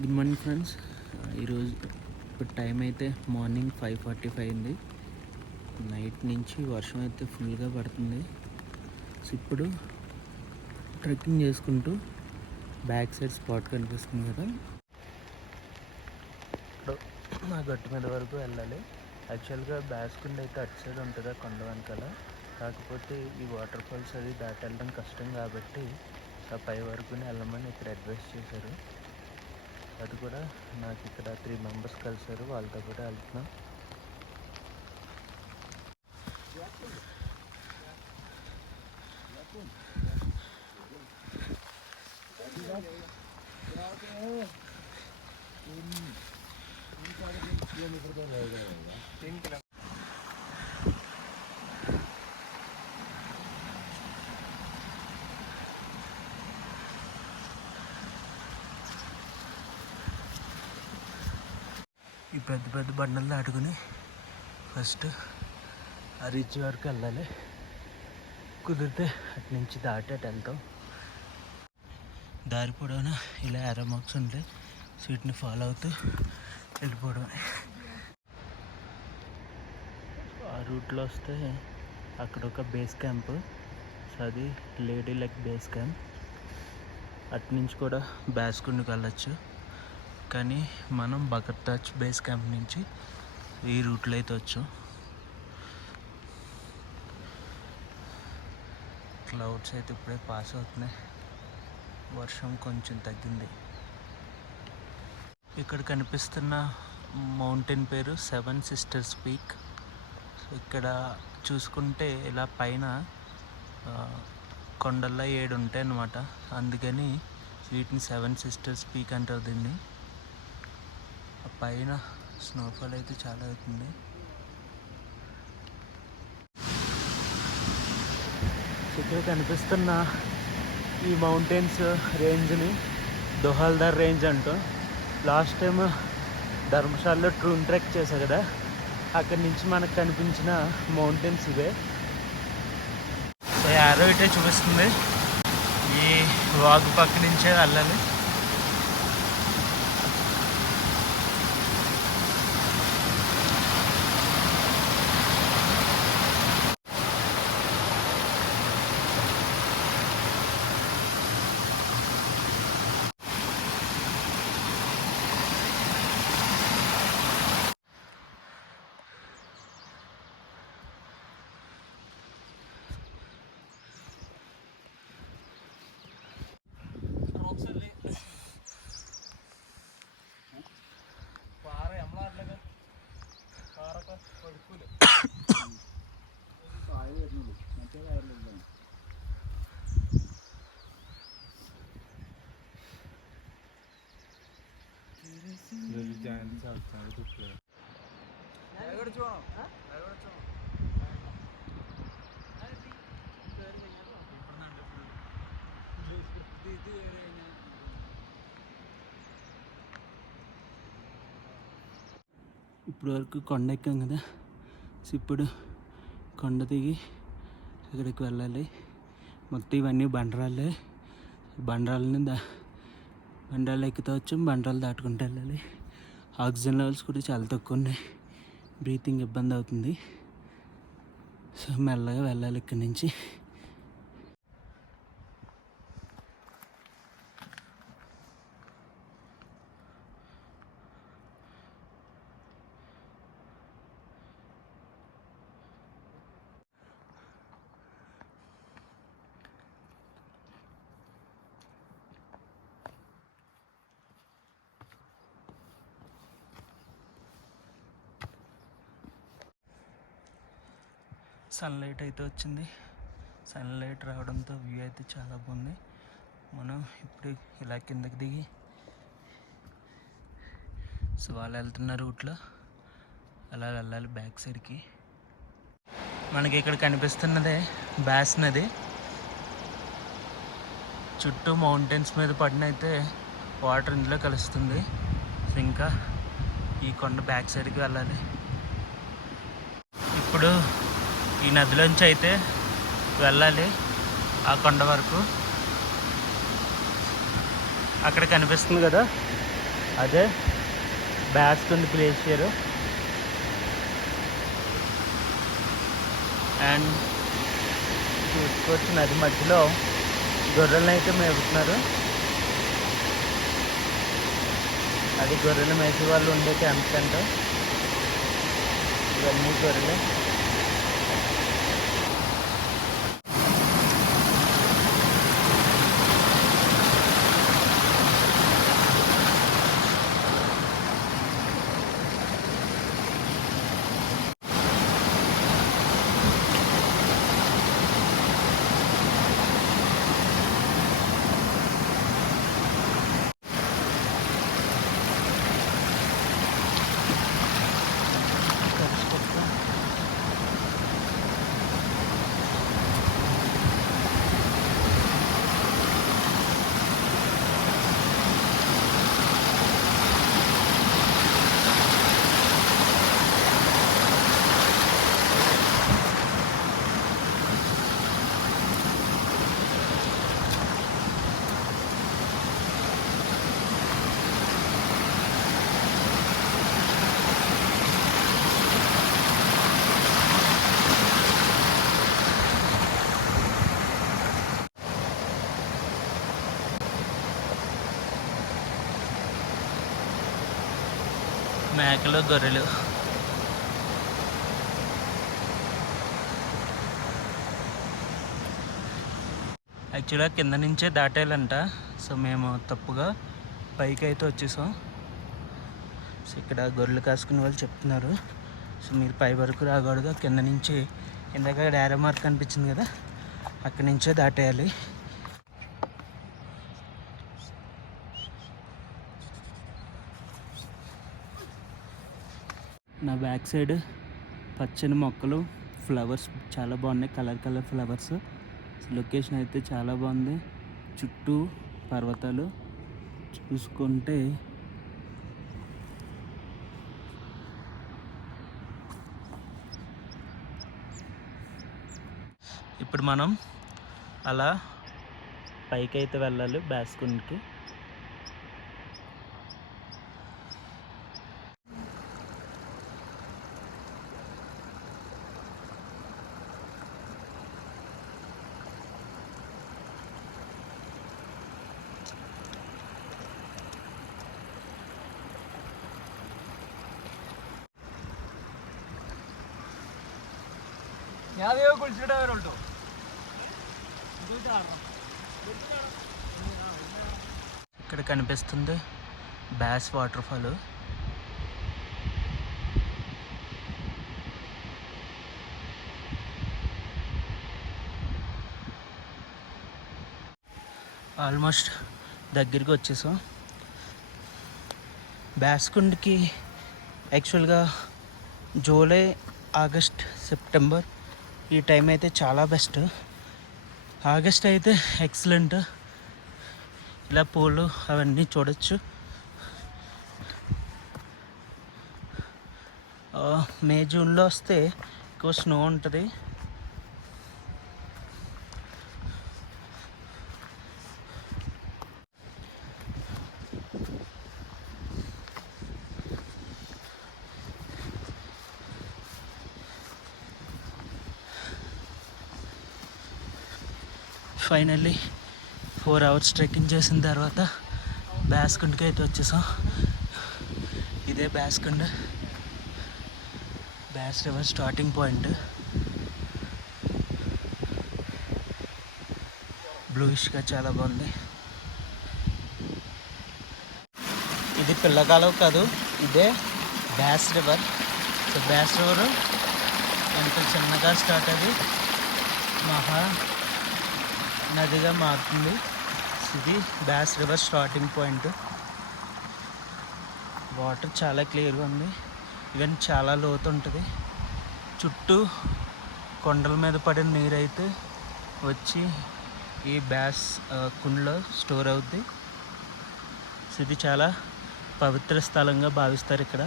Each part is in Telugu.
Good morning friends. ఈరోజు ఇప్పుడు టైం అయితే మార్నింగ్ 5:45 అయింది. నైట్ నుంచి వర్షం అయితే ఫుల్గా పడుతుంది. సో ఇప్పుడు ట్రెక్కింగ్ చేసుకుంటూ బ్యాక్ సైడ్ స్పాట్ కనిపిస్తుంది కదా, ఇప్పుడు ఆ గట్టు మీద వరకు వెళ్ళాలి. యాక్చువల్గా బ్యాస్కుండ్ అయితే అటు సైడ్ ఉంటుంది కొండ వెనకాల. కాకపోతే ఈ వాటర్ ఫాల్స్ అది దాటి వెళ్ళడం కష్టం కాబట్టి ఆ పై వరకు వెళ్ళమని ఇక్కడ అడ్వైస్ చేశారు. అది కూడా నాకు ఇక్కడ 3 మెంబర్స్ కలిసారు, వాళ్ళతో కూడా వెళ్తున్నాం. ఈ పెద్ద పెద్ద బండలు దాటుకుని ఫస్ట్ ఆ రిచ్ వరకు వెళ్ళాలి. కుదిరితే అటు నుంచి దాటి అటు వెళ్తాం. దారి పొడవునా ఇలా ఏరో మార్క్స్ ఉంటాయి, వీటిని ఫాలో అవుతూ వెళ్ళిపోవడమే. ఆ రూట్లో వస్తే అక్కడ ఒక బేస్ క్యాంప్, సో అది లేడీ లెక్ బేస్ క్యాంప్. అటు నుంచి కూడా బ్యాస్కుండ్కి వెళ్ళచ్చు, కానీ మనం బకర్తాచ్ బేస్ క్యాంప్ నుంచి ఈ రూట్లో అయితే వచ్చాం. క్లౌడ్స్ అయితే ఇప్పుడే పాస్ అవుతున్నాయి, వర్షం కొంచెం తగ్గింది. ఇక్కడ కనిపిస్తున్న మౌంటైన్ పేరు 7 సిస్టర్స్ పీక్. సో ఇక్కడ చూసుకుంటే ఇలా పైన కొండల్లో 7 ఉంటాయి అన్నమాట, అందుకని వీటిని 7 సిస్టర్స్ పీక్ అంటారు దీన్ని. ఆ పైన స్నోఫాల్ అయితే చాలా అవుతుంది. ఇక్కడ కనిపిస్తున్న ఈ మౌంటైన్స్ రేంజ్ని దోహల్దార్ రేంజ్ అంటాం. లాస్ట్ టైం ధర్మశాలలో ట్రూన్ ట్రెక్ చేశా కదా, అక్కడి నుంచి మనకు కనిపించిన మౌంటైన్స్ ఇవే. సో యారో ఇటే చూపిస్తుంది, ఈ వాగు పక్క నుంచే వెళ్ళాలి. ఇప్పుడు వరకు కొండ ఎక్కాం కదా, సో ఇప్పుడు కొండ దిగి ఇక్కడికి వెళ్ళాలి. మొత్తం ఇవన్నీ బండరాళ్ళే, బండరాలు ఎక్కుతూ వచ్చాం, బండరాలు దాటుకుంటూ వెళ్ళాలి. ఆక్సిజన్ లెవెల్స్ కూడా చాలా తక్కువ ఉన్నాయి, బ్రీతింగ్ ఇబ్బంది అవుతుంది. సో మెల్లగా వెళ్ళాలి ఇక్కడి నుంచి. సన్లైట్ అయితే వచ్చింది, సన్లైట్ రావడంతో వ్యూ అయితే చాలా బాగుంది. మనం ఇప్పుడు ఇలా కిందకి దిగి సో వాళ్ళు వెళ్తున్న రూట్లో అలా వెళ్ళాలి బ్యాక్ సైడ్కి. మనకి ఇక్కడ కనిపిస్తున్నదే బ్యాస్ నది. చుట్టూ మౌంటైన్స్ మీద పడినైతే వాటర్ ఇందులో కలుస్తుంది. సో ఇంకా ఈ కొండ బ్యాక్ సైడ్కి వెళ్ళాలి. ఇప్పుడు ఈ నదిలోంచి అయితే వెళ్ళాలి ఆ కొండ వరకు. అక్కడ కనిపిస్తుంది కదా అదే బ్యాస్కుండ్ గ్లేషియర్. అండ్ చూసుకోవచ్చు నది మధ్యలో గొర్రెలను అయితే మేపుతున్నారు. అది గొర్రెలు మేసే వాళ్ళు ఉండే క్యాంప్స్ అంట. ఇవన్నీ గొర్రెలు. మేకలు, గొర్రెలు. యాక్చువల్గా కింద నుంచే దాటేయాలంట. సో మేము తప్పుగా పైకి అయితే వచ్చేసాం. సో ఇక్కడ గొర్రెలు కాసుకునే వాళ్ళు చెప్తున్నారు, సో మీరు పై వరకు రాకూడదు, కింద నుంచి ఇందాక ఏరో మార్క్ కనిపించింది కదా, అక్కడి నుంచే దాటేయాలి. నా బ్యాక్ సైడ్ పచ్చని మొక్కలు, ఫ్లవర్స్ చాలా బాగున్నాయి, కలర్ కలర్ ఫ్లవర్స్. లొకేషన్ అయితే చాలా బాగుంది. చుట్టూ పర్వతాలు చూసుకుంటే ఇప్పుడు మనం అలా పైకి అయితే వెళ్ళాలి బ్యాస్కుండ్కి. ఇక్కడ కనిపిస్తుంది బ్యాస్ వాటర్ ఫాల్. ఆల్మోస్ట్ దగ్గరికి వచ్చేసాం. బ్యాస్కుండ్కి యాక్చువల్గా జూలై, ఆగస్ట్, సెప్టెంబర్ ఈ టైం అయితే చాలా బెస్ట్. ఆగస్ట్ అయితే ఎక్సలెంట్, ఇలా పూలు అవన్నీ చూడొచ్చు. మే, జూన్లో వస్తే ఎక్కువ స్నో ఉంటుంది. ఫైనల్లీ 4 hours ట్రెక్కింగ్ చేసిన తర్వాత బ్యాస్కుండ్కి అయితే వచ్చేసాం. ఇదే బ్యాస్కుండ్, బ్యాస్ రివర్ స్టార్టింగ్ పాయింట్. బ్లూయిష్గా చాలా బాగుంది. ఇది పిల్లకాలువ కాదు, ఇదే బ్యాస్ రివర్. సో బ్యాస్ రివర్ ఎంత చిన్నగా స్టార్ట్ అయ్యి మహా నదిగా మారుతుంది. ఇది బ్యాస్ రివర్ స్టార్టింగ్ పాయింట్. వాటర్ చాలా క్లియర్గా ఉంది, ఈవెన్ చాలా లోతు ఉంటుంది. చుట్టూ కొండల మీద పడిన నీరు అయితే వచ్చి ఈ బ్యాస్ కుండలో స్టోర్ అవుద్ది. సో ఇది చాలా పవిత్ర స్థలంగా భావిస్తారు ఇక్కడ.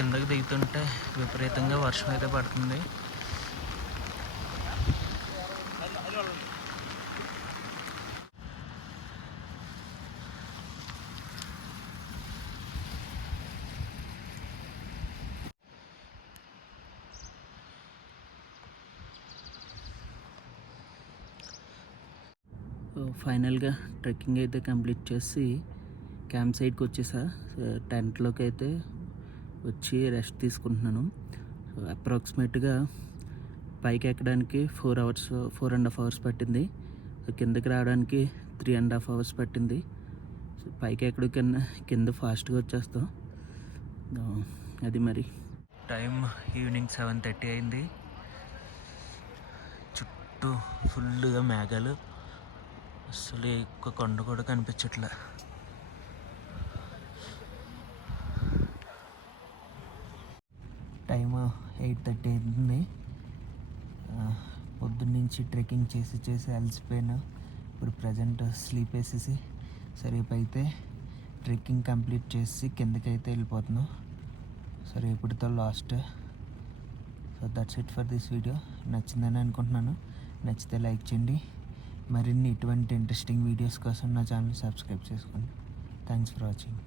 కిందకి దిగుతుంటే విపరీతంగా వర్షం అయితే పడుతుంది. ఫైనల్గా ట్రెక్కింగ్ అయితే కంప్లీట్ చేసి క్యాంప్ సైట్కి వచ్చేసా. టెంట్లోకి అయితే వచ్చి రెస్ట్ తీసుకుంటున్నాను. అప్రాక్సిమేట్గా పైకి ఎక్కడానికి 4.5 అవర్స్ పట్టింది. కిందకి రావడానికి 3.5 అవర్స్ పట్టింది. పైకి ఎక్కడ కింద ఫాస్ట్గా వచ్చేస్తాం. అది మరి టైం ఈవినింగ్ 7:30 అయింది. చుట్టూ ఫుల్గా మేఘాలు, అసలు ఎక్కువ కొండ కూడా కనిపించట్లే. టైం 8:30 అయింది. పొద్దున్నుంచి ట్రెక్కింగ్ చేసి అలసిపోయాను. ఇప్పుడు ప్రజెంట్ స్లీప్ వేసేసి రేపు అయితే ట్రెక్కింగ్ కంప్లీట్ చేసి కిందకైతే వెళ్ళిపోతున్నాం. రేపటితో last. That's it for this video. నచ్చిందని అనుకుంటున్నాను. నచ్చితే లైక్ చేయండి. మరిన్ని ఇటువంటి ఇంట్రెస్టింగ్ వీడియోస్ కోసం నా ఛానల్ సబ్స్క్రైబ్ చేసుకోండి. Thanks for watching.